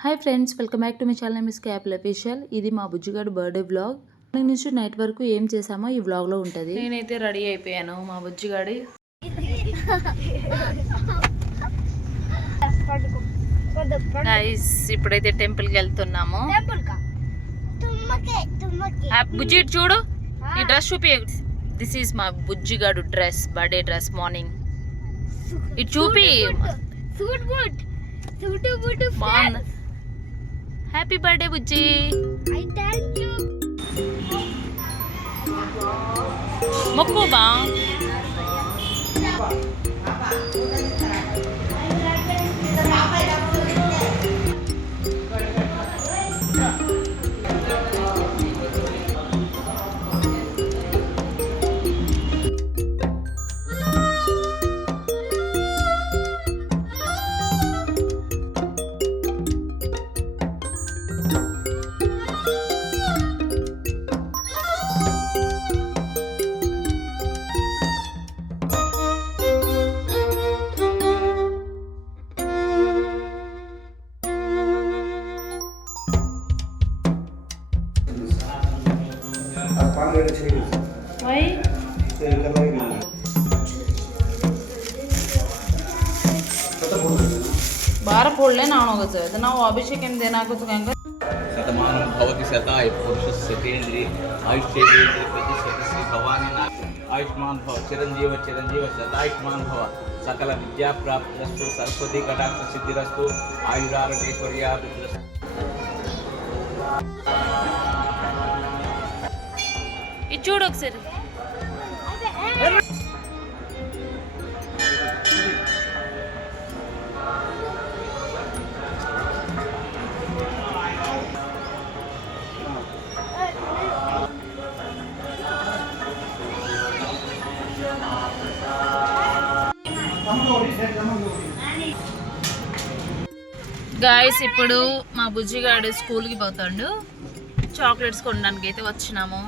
Hi friends, welcome back to my channel. Miss క్యాపిల్ official. ఇది మా బుజ్జిగాడు బర్త్డే వ్లాగ్. మార్నింగ్ నుంచి నైట్ వరకు ఏం చేసామో ఈ వ్లాగ్లో ఉంటుంది. నేనైతే రెడీ అయిపోయాను. మా బుజ్జిగాడి గైస్ ఇప్పుడైతే టెంపుల్కి వెళ్తున్నాము. బుజ్జి చూడు, ఈ డ్రెస్ చూపి. దిస్ ఈస్ మా Bujjigadu dress, birthday dress. Morning ఇటు చూపి. హ్యాపీ బర్త్డే బుజ్జి. మొక్కు బా. बारह फोड़ ले नानो का सर ना वो अभिषेक एम देना को तो कहेंगे शतमान भवति शताय पुरुषस्य सेतेन्द्रिये आयुष्येन्द्रिये प्रतिशतस्य भवानी आयुष्मान भव चिरंजीव चिरंजीव शतायुष्मान भव सकल विद्या प्राप्तिरस्तु सरस्वती कटाक्ष सिद्धिरस्तु आयुरारोग्यैश्वर्याभिवृद्धिरस्तु. ఇది చూడు ఒకసారి. గాయస్ ఇప్పుడు మా బుజ్జిగాడు స్కూల్కి పోతాడు. చాక్లెట్స్ కొనడానికి అయితే వచ్చినాము.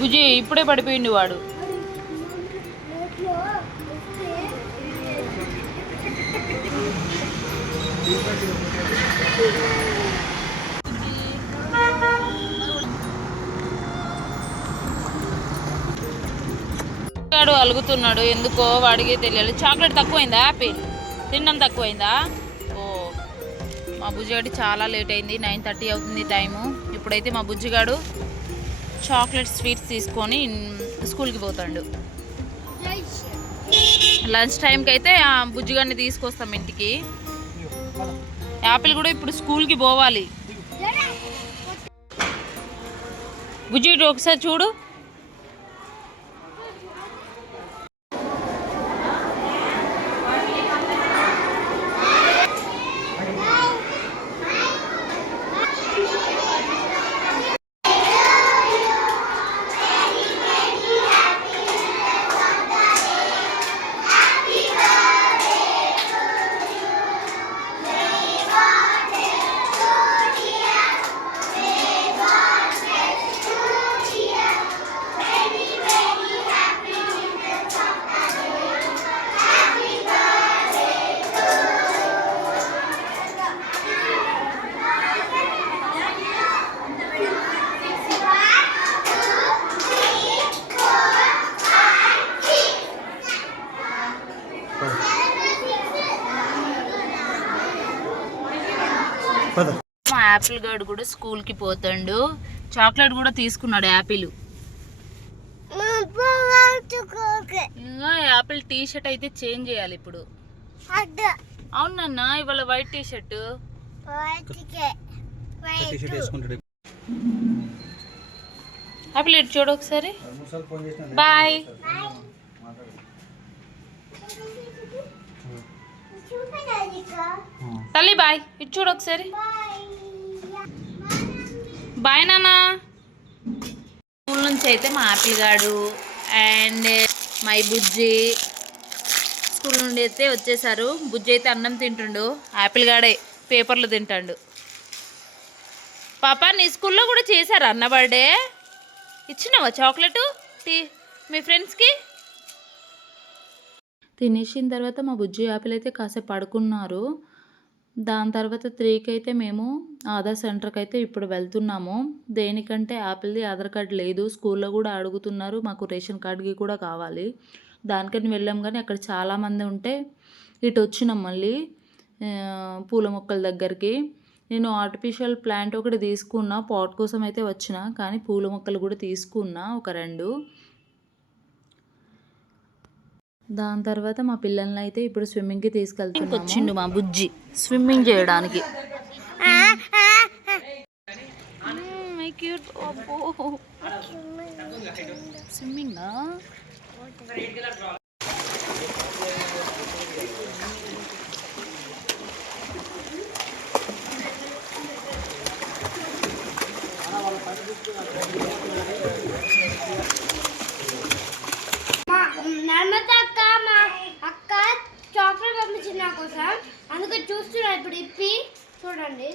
బుజ్జి ఇప్పుడే పడిపోయిండు వాడు. వాడు అలుగుతున్నాడు ఎందుకో, వాడికి తెలియాలి. చాక్లెట్ తక్కువైందా? యాపిల్ తినడం తక్కువైందా? ఓ మా బుజ్జిగాడి చాలా లేట్ అయింది. 9:30 అవుతుంది టైము. ఇప్పుడైతే మా బుజ్జిగాడు చాక్లెట్ స్వీట్స్ తీసుకొని స్కూల్కి పోతాడు. లంచ్ టైంకి అయితే బుజ్జిగాడిని తీసుకొస్తాం ఇంటికి. యాపిల్ కూడా ఇప్పుడు స్కూల్కి పోవాలి. బుజ్జి ఒకసారి చూడు. మా యాపిల్ గార్డ్ కూడా స్కూల్కి పోతాడు. చాక్లెట్ కూడా తీసుకున్నాడు. యాపిల్ యాపిల్ టీ షర్ట్ అయితే చేంజ్ చేయాలి ఇప్పుడు. అవునన్నా ఇవాళ వైట్ టీ షర్ట్. యాపిల్ ఇటు చూడు ఒకసారి. బాయ్ తల్లి, బాయ్. ఇటు చూడు ఒకసారి. బాయ్ నాన్న. స్కూల్ నుంచి అయితే మా యాపిల్ గాడు అండ్ మై బుజ్జి స్కూల్ నుండి అయితే వచ్చేసారు. బుజ్జి అయితే అన్నం తింటుండు, యాపిల్ గాడే పేపర్లు తింటాడు. పాప నీ స్కూల్లో కూడా చేశారా అన్న బర్త్డే? ఇచ్చినావా చాక్లెట్ టీ మీ ఫ్రెండ్స్కి? తినేసిన తర్వాత మా బుజ్జి యాపిల్ అయితే కాసేపు పడుకున్నారు. దాని తర్వాత 3కి అయితే మేము ఆధార్ సెంటర్కి అయితే ఇప్పుడు వెళ్తున్నాము. దేనికంటే యాపిల్ది ఆధార్ కార్డ్ లేదు, స్కూల్లో కూడా అడుగుతున్నారు, మాకు రేషన్ కార్డ్కి కూడా కావాలి. దానికని వెళ్ళాం కానీ అక్కడ చాలామంది ఉంటే ఇటు వచ్చినాం మళ్ళీ పూల మొక్కల దగ్గరికి. నేను ఆర్టిఫిషియల్ ప్లాంట్ ఒకటి తీసుకున్నా, పాట్ కోసం అయితే వచ్చిన, కానీ పూల మొక్కలు కూడా తీసుకున్నా ఒక 2. దాని తర్వాత మా పిల్లల్ని అయితే ఇప్పుడు స్విమ్మింగ్కి తీసుకెళ్తున్నాము. వచ్చిండు మా బుజ్జి స్విమ్మింగ్ చేయడానికి. స్విమ్మింగా నర్మత అక్క మా అక్క చాక్లెట్ పంపించింది నా కోసం, అందుకే చూస్తున్నా ఇప్పుడు ఇప్పి చూడండి.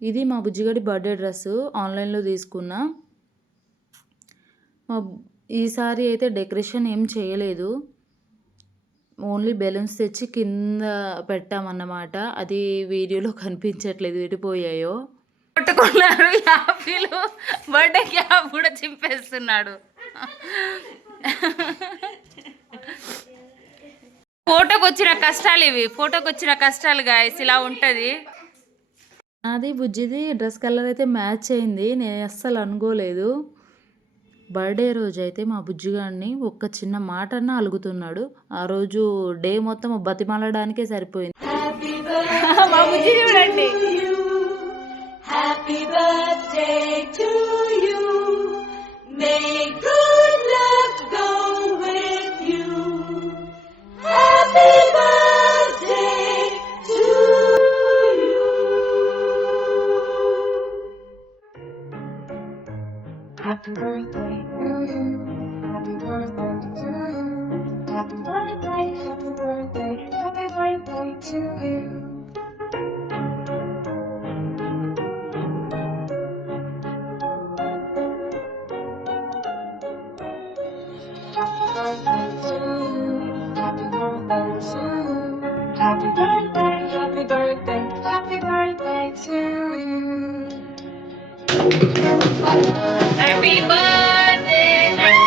ఇది మా బుజ్జిగడి బర్త్డే డ్రెస్ ఆన్లైన్లో తీసుకున్నా. ఈసారి అయితే డెకరేషన్ ఏం చేయలేదు, ఓన్లీ బెలూన్స్ తెచ్చి కింద పెట్టామన్నమాట. అది వీడియోలో కనిపించట్లేదు, ఎడిపోయాయో. కొట్టుకున్నారు యాపిలు, బర్త్డే క్యాప్ కూడా చింపేస్తున్నాడు. ఫోటోకి వచ్చిన కష్టాలు ఇవి, ఫోటోకి వచ్చిన కష్టాలు గాయస్, ఇలా ఉంటుంది. అది బుజ్జిది డ్రెస్ కలర్ అయితే మ్యాచ్ అయింది, నేను అస్సలు అనుకోలేదు. బర్త్డే రోజు అయితే మా బుజ్జిగాడిని ఒక్క చిన్న మాట అన్నా అలుగుతున్నాడు. ఆ రోజు డే మొత్తం బతిమాలడానికే సరిపోయింది. మా బుజ్జి చూడండి. Happy birthday to you, May good luck go with you, happy birthday to you. Happy birthday to you. Happy birthday to you. Happy birthday, happy birthday, happy birthday to you. Happy birthday to you. Happy birthday to you. Happy birthday, happy birthday, happy birthday to you. Happy birthday. Happy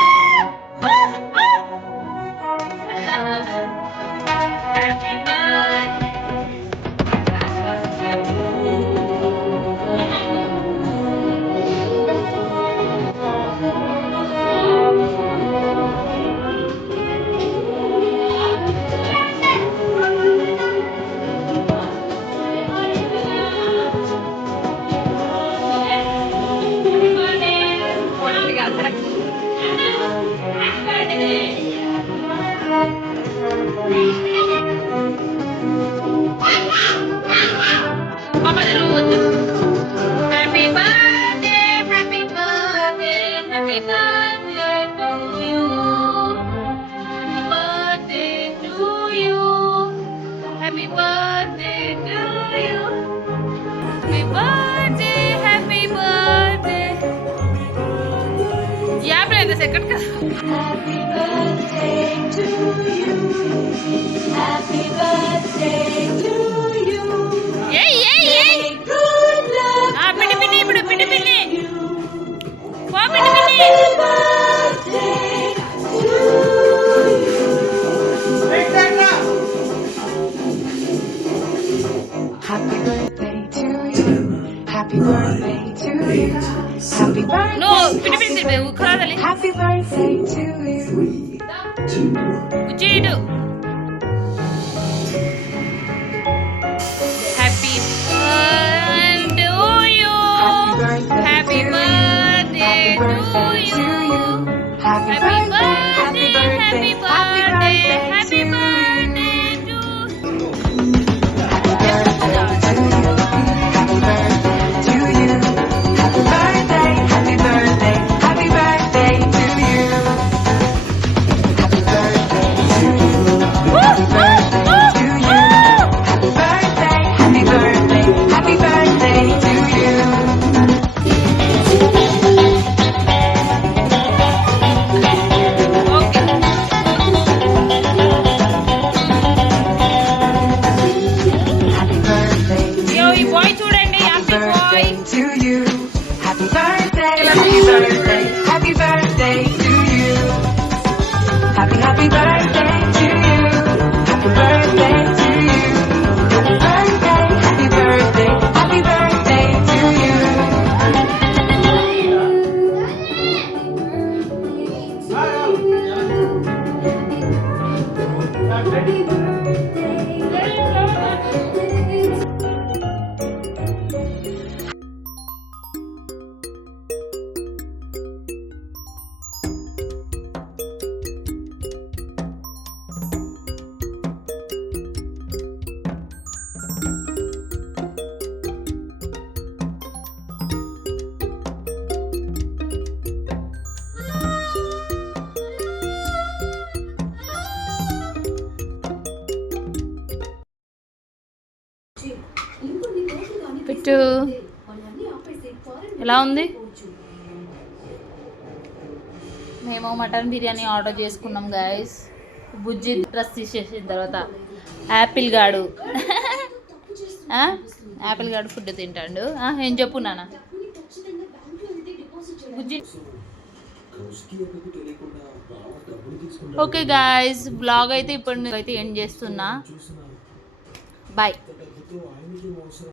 second కదా. Happy birthday to you. Happy birthday to you. ఏయ్ ఏయ్ ఏయ్, Good luck. ఆ పిన్ని పిన్ని, ఇప్పుడు పిన్ని పిన్ని, పో పిన్ని పిన్ని. Happy birthday to you. Happy birthday to you. Happy birthday to you. Happy birthday. నో పిన్ని పిన్ని తిరిగి ఉక్కరాలి. Happy birthday to you. బుజ్జి ఇటు. Happy birthday to you. Happy birthday to you. Happy happy birthday. Birthday, happy birthday, happy birthday to. పెట్టు. ఎలా ఉంది? మేము మటన్ బిర్యానీ ఆర్డర్ చేసుకున్నాం గైస్. బుజ్జి డ్రెస్ తీసేసిన తర్వాత యాపిల్ గాడు యాపిల్ గాడు ఫుడ్ తింటాడు. ఏం చెప్పు నాన్న బుజ్జి. ఓకే గాయస్, బ్లాగ్ అయితే ఇప్పుడు అయితే ఎండ్ చేస్తున్నా. బాయ్.